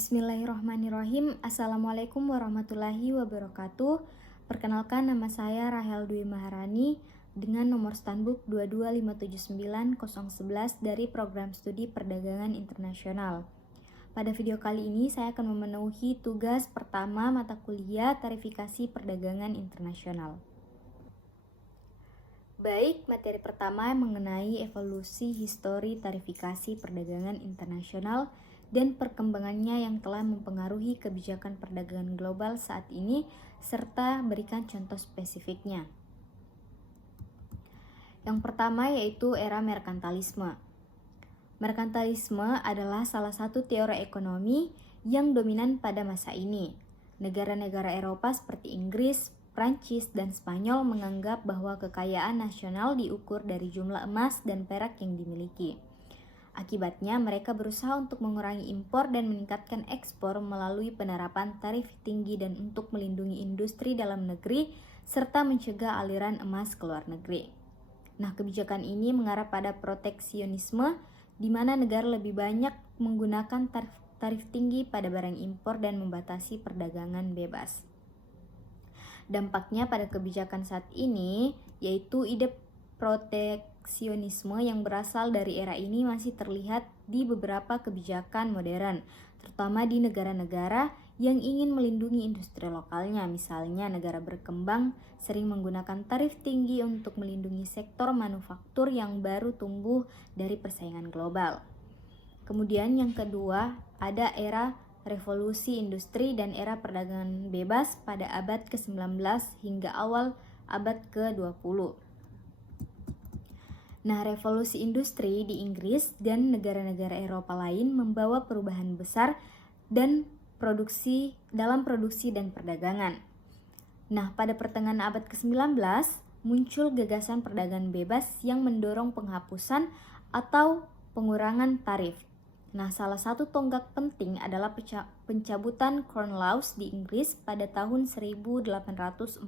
Bismillahirrahmanirrahim. Assalamualaikum warahmatullahi wabarakatuh. Perkenalkan, nama saya Rahel Dwi Maharani dengan nomor Stanbook 22579-011 dari Program Studi Perdagangan Internasional. Pada video kali ini saya akan memenuhi tugas pertama mata kuliah Tarifikasi Perdagangan Internasional. Baik, materi pertama mengenai evolusi histori tarifikasi perdagangan internasional dan perkembangannya yang telah mempengaruhi kebijakan perdagangan global saat ini, serta berikan contoh spesifiknya. Yang pertama yaitu era merkantilisme. Merkantilisme adalah salah satu teori ekonomi yang dominan pada masa ini. Negara-negara Eropa seperti Inggris, Prancis, dan Spanyol menganggap bahwa kekayaan nasional diukur dari jumlah emas dan perak yang dimiliki. Akibatnya, mereka berusaha untuk mengurangi impor dan meningkatkan ekspor melalui penerapan tarif tinggi dan untuk melindungi industri dalam negeri serta mencegah aliran emas ke luar negeri. Nah, kebijakan ini mengarah pada proteksionisme, di mana negara lebih banyak menggunakan tarif tinggi pada barang impor dan membatasi perdagangan bebas. Dampaknya pada kebijakan saat ini, yaitu ide proteksionisme yang berasal dari era ini masih terlihat di beberapa kebijakan modern, terutama di negara-negara yang ingin melindungi industri lokalnya. Misalnya, negara berkembang sering menggunakan tarif tinggi untuk melindungi sektor manufaktur yang baru tumbuh dari persaingan global. Kemudian yang kedua, ada era revolusi industri dan era perdagangan bebas pada abad ke-19 hingga awal abad ke-20. Nah, revolusi industri di Inggris dan negara-negara Eropa lain membawa perubahan besar dan dalam produksi dan perdagangan. Nah, pada pertengahan abad ke-19 muncul gagasan perdagangan bebas yang mendorong penghapusan atau pengurangan tarif. Nah, salah satu tonggak penting adalah pencabutan Corn Laws di Inggris pada tahun 1846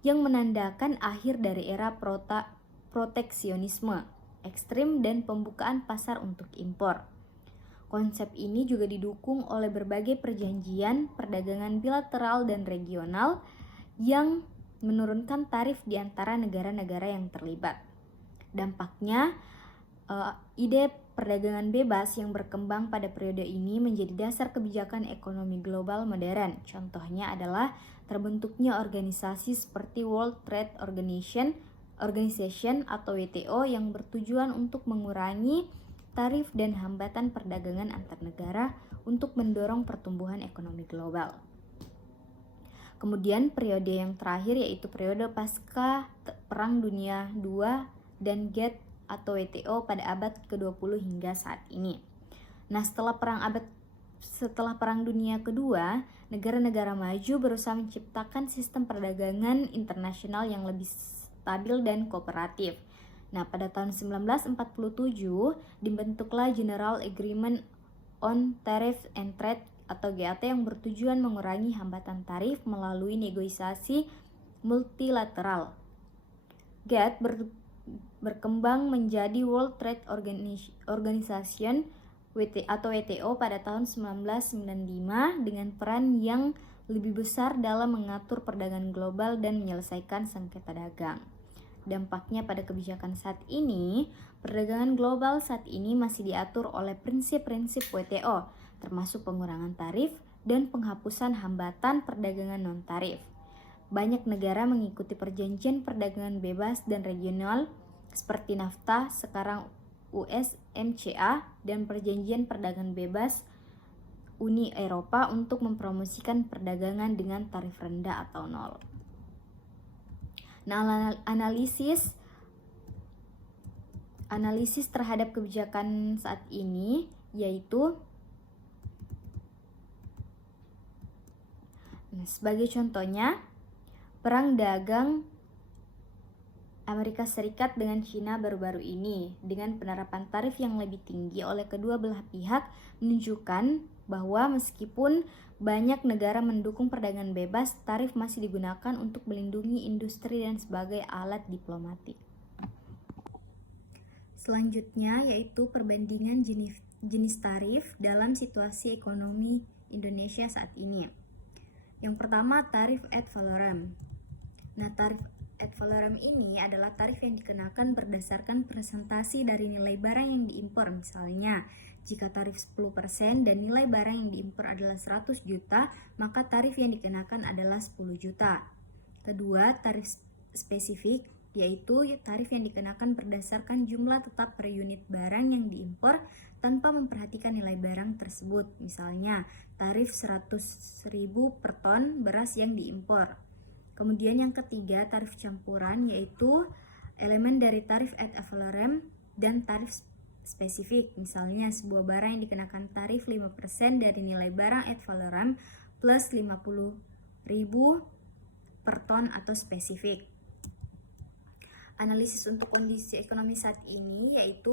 yang menandakan akhir dari era proteksionisme ekstrim dan pembukaan pasar untuk impor. Konsep ini juga didukung oleh berbagai perjanjian perdagangan bilateral dan regional yang menurunkan tarif di antara negara-negara yang terlibat. Dampaknya, ide perdagangan bebas yang berkembang pada periode ini menjadi dasar kebijakan ekonomi global modern. Contohnya adalah terbentuknya organisasi seperti World Trade Organization atau WTO yang bertujuan untuk mengurangi tarif dan hambatan perdagangan antar negara untuk mendorong pertumbuhan ekonomi global. Kemudian periode yang terakhir yaitu periode pasca Perang Dunia II dan GATT atau WTO pada abad ke-20 hingga saat ini. Nah, setelah Perang Dunia Kedua, negara-negara maju berusaha menciptakan sistem perdagangan internasional yang lebih stabil dan kooperatif. Nah, pada tahun 1947 dibentuklah General Agreement on Tariff and Trade atau GATT yang bertujuan mengurangi hambatan tarif melalui negosiasi multilateral. GATT berkembang menjadi World Trade Organization atau WTO pada tahun 1995 dengan peran yang lebih besar dalam mengatur perdagangan global dan menyelesaikan sengketa dagang. Dampaknya pada kebijakan saat ini, perdagangan global saat ini masih diatur oleh prinsip-prinsip WTO, termasuk pengurangan tarif dan penghapusan hambatan perdagangan non-tarif. Banyak negara mengikuti perjanjian perdagangan bebas dan regional seperti NAFTA, sekarang USMCA, dan perjanjian perdagangan bebas Uni Eropa untuk mempromosikan perdagangan dengan tarif rendah atau nol. Nah, analisis terhadap kebijakan saat ini yaitu sebagai contohnya perang dagang Amerika Serikat dengan China baru-baru ini dengan penerapan tarif yang lebih tinggi oleh kedua belah pihak menunjukkan bahwa meskipun banyak negara mendukung perdagangan bebas, tarif masih digunakan untuk melindungi industri dan sebagai alat diplomatik. Selanjutnya yaitu perbandingan jenis tarif dalam situasi ekonomi Indonesia saat ini. Yang pertama, tarif ad valorem. Nah, tarif ad valorem ini adalah tarif yang dikenakan berdasarkan presentasi dari nilai barang yang diimpor. Misalnya, jika tarif 10% dan nilai barang yang diimpor adalah 100 juta, maka tarif yang dikenakan adalah 10 juta. Kedua, tarif spesifik, yaitu tarif yang dikenakan berdasarkan jumlah tetap per unit barang yang diimpor tanpa memperhatikan nilai barang tersebut. Misalnya, tarif 100.000 per ton beras yang diimpor. Kemudian yang ketiga, tarif campuran, yaitu elemen dari tarif ad valorem dan tarif spesifik. Misalnya, sebuah barang yang dikenakan tarif 5% dari nilai barang ad valorem plus 50.000 per ton atau spesifik. Analisis untuk kondisi ekonomi saat ini yaitu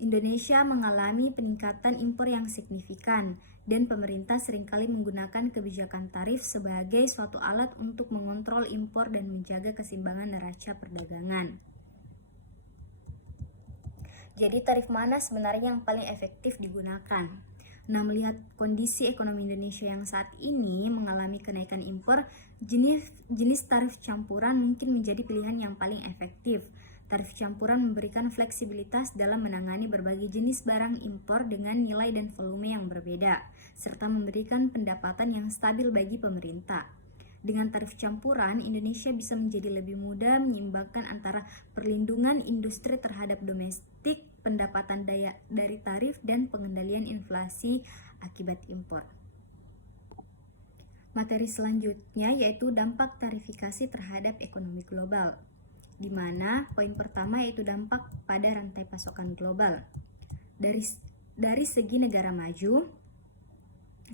Indonesia mengalami peningkatan impor yang signifikan dan pemerintah seringkali menggunakan kebijakan tarif sebagai suatu alat untuk mengontrol impor dan menjaga keseimbangan neraca perdagangan. Jadi tarif mana sebenarnya yang paling efektif digunakan? Nah, melihat kondisi ekonomi Indonesia yang saat ini mengalami kenaikan impor, jenis tarif campuran mungkin menjadi pilihan yang paling efektif. Tarif campuran memberikan fleksibilitas dalam menangani berbagai jenis barang impor dengan nilai dan volume yang berbeda, serta memberikan pendapatan yang stabil bagi pemerintah. Dengan tarif campuran, Indonesia bisa menjadi lebih mudah menyeimbangkan antara perlindungan industri terhadap domestik, pendapatan dari tarif, dan pengendalian inflasi akibat impor. Materi selanjutnya yaitu dampak tarifikasi terhadap ekonomi global, di mana poin pertama yaitu dampak pada rantai pasokan global. Dari segi negara maju,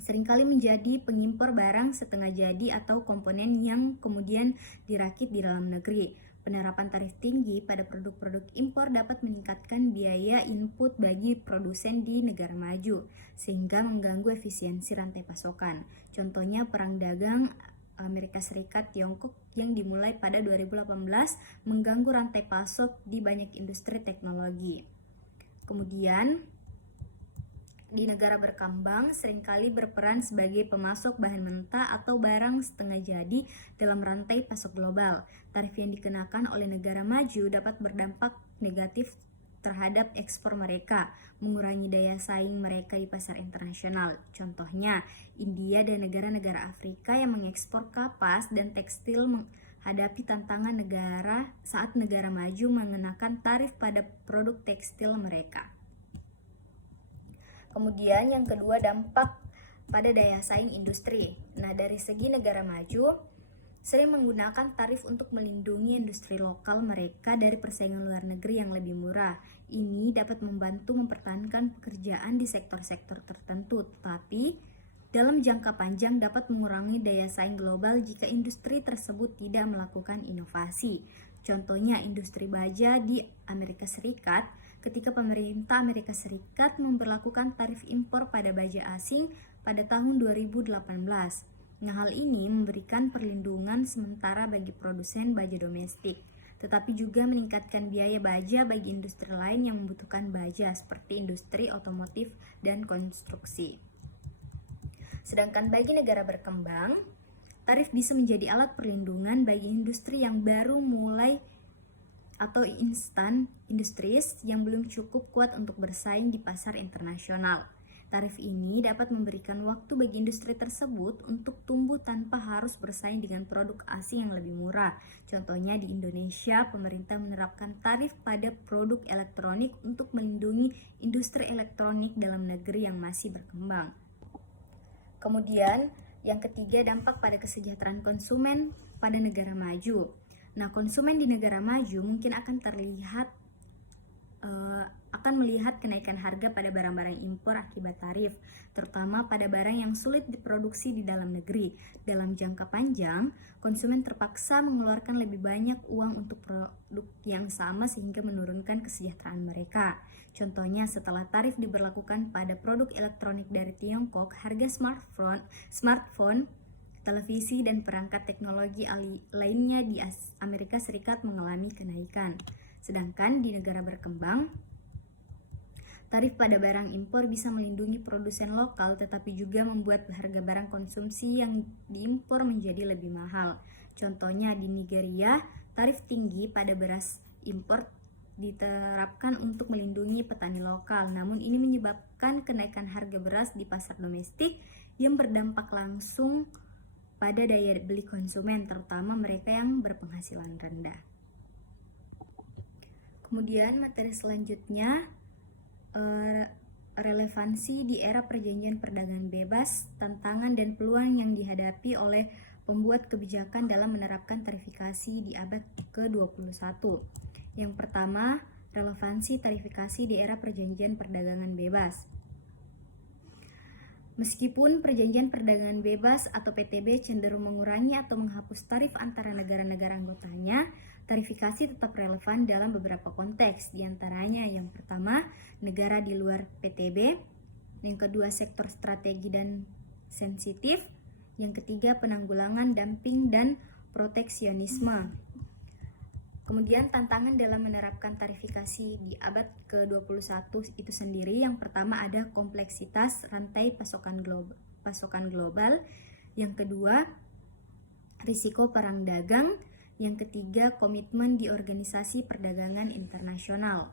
seringkali menjadi pengimpor barang setengah jadi atau komponen yang kemudian dirakit di dalam negeri. Penerapan tarif tinggi pada produk-produk impor dapat meningkatkan biaya input bagi produsen di negara maju, sehingga mengganggu efisiensi rantai pasokan. Contohnya perang dagang Amerika Serikat Tiongkok yang dimulai pada 2018 mengganggu rantai pasok di banyak industri teknologi. Kemudian di negara berkembang seringkali berperan sebagai pemasok bahan mentah atau barang setengah jadi dalam rantai pasok global. Tarif yang dikenakan oleh negara maju dapat berdampak negatif terhadap ekspor mereka, mengurangi daya saing mereka di pasar internasional. Contohnya, India dan negara-negara Afrika yang mengekspor kapas dan tekstil menghadapi tantangan negara saat negara maju mengenakan tarif pada produk tekstil mereka. Kemudian yang kedua, dampak pada daya saing industri. Nah, dari segi negara maju sering menggunakan tarif untuk melindungi industri lokal mereka dari persaingan luar negeri yang lebih murah. Ini dapat membantu mempertahankan pekerjaan di sektor-sektor tertentu, tetapi dalam jangka panjang dapat mengurangi daya saing global jika industri tersebut tidak melakukan inovasi. Contohnya industri baja di Amerika Serikat, ketika pemerintah Amerika Serikat memberlakukan tarif impor pada baja asing pada tahun 2018. Nah, hal ini memberikan perlindungan sementara bagi produsen baja domestik, tetapi juga meningkatkan biaya baja bagi industri lain yang membutuhkan baja seperti industri otomotif dan konstruksi. Sedangkan bagi negara berkembang, tarif bisa menjadi alat perlindungan bagi industri yang baru mulai atau instan industries yang belum cukup kuat untuk bersaing di pasar internasional. Tarif ini dapat memberikan waktu bagi industri tersebut untuk tumbuh tanpa harus bersaing dengan produk asing yang lebih murah. Contohnya di Indonesia, pemerintah menerapkan tarif pada produk elektronik untuk melindungi industri elektronik dalam negeri yang masih berkembang. Kemudian, yang ketiga, dampak pada kesejahteraan konsumen pada negara maju. Nah, konsumen di negara maju mungkin akan melihat kenaikan harga pada barang-barang impor akibat tarif, terutama pada barang yang sulit diproduksi di dalam negeri. Dalam jangka panjang, konsumen terpaksa mengeluarkan lebih banyak uang untuk produk yang sama sehingga menurunkan kesejahteraan mereka. Contohnya, setelah tarif diberlakukan pada produk elektronik dari Tiongkok, harga smartphone, televisi, dan perangkat teknologi lainnya di Amerika Serikat mengalami kenaikan. Sedangkan di negara berkembang, Tarif pada barang impor bisa melindungi produsen lokal tetapi juga membuat harga barang konsumsi yang diimpor menjadi lebih mahal. Contohnya di Nigeria, tarif tinggi pada beras impor diterapkan untuk melindungi petani lokal. Namun ini menyebabkan kenaikan harga beras di pasar domestik yang berdampak langsung pada daya beli konsumen, terutama mereka yang berpenghasilan rendah. Kemudian materi selanjutnya, relevansi di era perjanjian perdagangan bebas, tantangan dan peluang yang dihadapi oleh pembuat kebijakan dalam menerapkan tarifikasi di abad ke-21. Yang pertama, relevansi tarifikasi di era perjanjian perdagangan bebas. Meskipun perjanjian perdagangan bebas atau PTB cenderung mengurangi atau menghapus tarif antara negara-negara anggotanya, tarifikasi tetap relevan dalam beberapa konteks, diantaranya yang pertama, negara di luar PTB, yang kedua, sektor strategi dan sensitif, yang ketiga, penanggulangan dumping dan proteksionisme. Kemudian tantangan dalam menerapkan tarifikasi di abad ke-21 itu sendiri, yang pertama ada kompleksitas rantai pasokan global, yang kedua, risiko perang dagang, yang ketiga, komitmen di organisasi perdagangan internasional.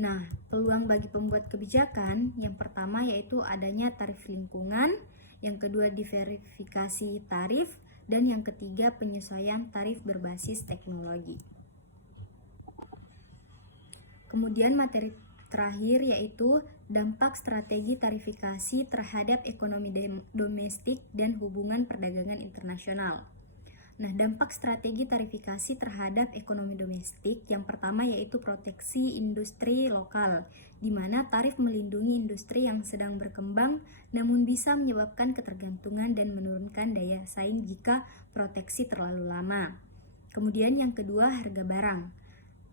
Nah, peluang bagi pembuat kebijakan yang pertama yaitu adanya tarif lingkungan, yang kedua diverifikasi tarif, dan yang ketiga penyesuaian tarif berbasis teknologi. Kemudian materi terakhir yaitu dampak strategi tarifikasi terhadap ekonomi domestik dan hubungan perdagangan internasional. Nah, dampak strategi tarifikasi terhadap ekonomi domestik yang pertama yaitu proteksi industri lokal, di mana tarif melindungi industri yang sedang berkembang namun bisa menyebabkan ketergantungan dan menurunkan daya saing jika proteksi terlalu lama. Kemudian yang kedua, harga barang.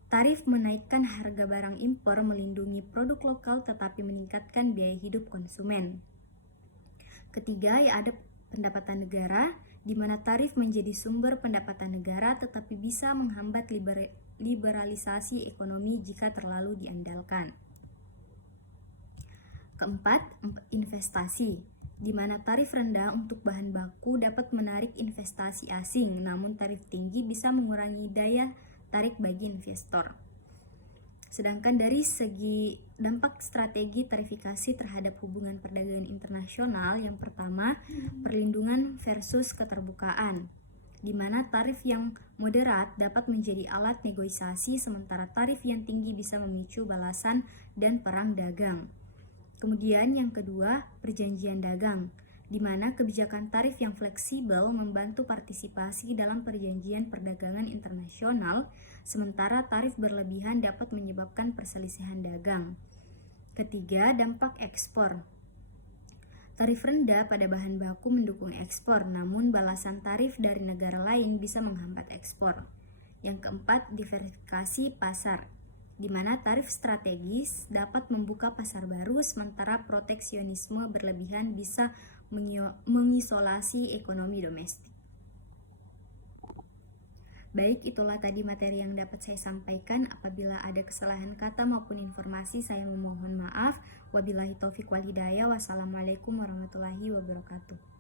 Tarif menaikkan harga barang impor melindungi produk lokal tetapi meningkatkan biaya hidup konsumen. Ketiga, ya ada pendapatan negara, di mana tarif menjadi sumber pendapatan negara tetapi bisa menghambat liberalisasi ekonomi jika terlalu diandalkan. Keempat, investasi, di mana tarif rendah untuk bahan baku dapat menarik investasi asing, namun tarif tinggi bisa mengurangi daya tarik bagi investor. Sedangkan dari segi dampak strategi tarifikasi terhadap hubungan perdagangan internasional, yang pertama, perlindungan versus keterbukaan, di mana tarif yang moderat dapat menjadi alat negosiasi sementara tarif yang tinggi bisa memicu balasan dan perang dagang. Kemudian yang kedua, perjanjian dagang, di mana kebijakan tarif yang fleksibel membantu partisipasi dalam perjanjian perdagangan internasional, sementara tarif berlebihan dapat menyebabkan perselisihan dagang. Ketiga, dampak ekspor. Tarif rendah pada bahan baku mendukung ekspor, namun balasan tarif dari negara lain bisa menghambat ekspor. Yang keempat, diversifikasi pasar, di mana tarif strategis dapat membuka pasar baru, sementara proteksionisme berlebihan bisa mengisolasi ekonomi domestik. Baik, itulah tadi materi yang dapat saya sampaikan. Apabila ada kesalahan kata maupun informasi, saya memohon maaf. Wabillahi taufiq wal hidayah. Wassalamualaikum warahmatullahi wabarakatuh.